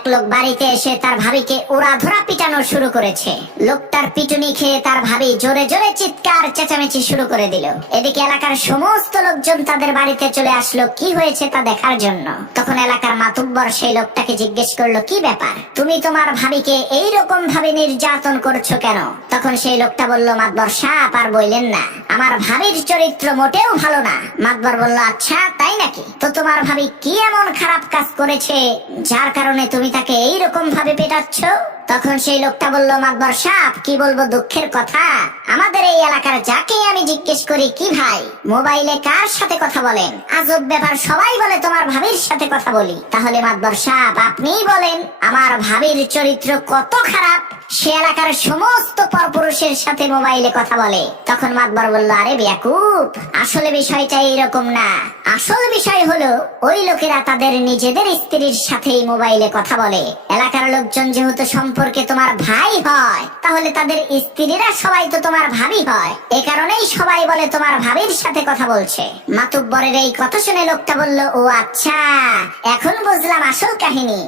এক লোক বাড়িতে এসে তার ভাবিকে ওরা ধরা পিটানো শুরু করেছে। লোকটার পিটুনি খেয়ে তার ভাবি জোরে জোরে চিৎকার, চেঁচামেচি শুরু করে দিল। এদিকে এলাকার সমস্ত লোকজন তাদের বাড়িতে চলে আসলো, কি হয়েছে তা দেখার জন্য। তখন এলাকার মাতুব্বর সেই লোকটাকে জিজ্ঞেস করল, কি ব্যাপার? তুমি তোমার ভাবিকে এই রকম ভাবে নির্যাতন করছ কেন? তখন সেই লোকটা বলল মাতবর সাপ আর বললেন না। আমার ভাবির চরিত্র মোটেও ভালো না। মাতবর বলল আচ্ছা তাই নাকি? তো তোমার ভাবি কি এমন খারাপ কাজ করেছে, যার কারণে তুমি তাকে এই রকম ভাবে পেটাচ্ছ? তখন সেই লোকটা বলল মাতবর সাপ কি বলব দুঃখের কথা? আমাদের এই এলাকার যাকে আমি জিজ্ঞেস করি, কি ভাই? মোবাইলে কার সাথে কথা বলেন? আজব ব্যাপার, সবাই বলে তোমার ভাবির সাথে কথা বলি। তাহলে মাতবর সাপ আপনিই বলেন, আমার ভাবির চরিত্র কত খারাপ, সে এলাকার সমস্ত পরপুরুষের সাথে মোবাইলে কথা বলে। তখন মাতবর বলল, আরে বেয়াকুব, আসলে বিষয়টা এইরকম না। আসল বিষয় হলো, ওই লোকেরা তাদের নিজেদের স্ত্রীর সাথেই মোবাইলে কথা বলে। এলাকার লোকজন যেহেতু সম্পর্কে তোমার ভাই হয়, তাহলে তাদের স্ত্রীরা সবাই তো তোমার ভাবি হয়। এ কারণেই সবাই বলে তোমার ভাবির সাথে কথা বলছে। মাতুব্বরের এই কথা শুনে লোকটা বলল, ও আচ্ছা এখন বুঝলাম আসল কাহিনী।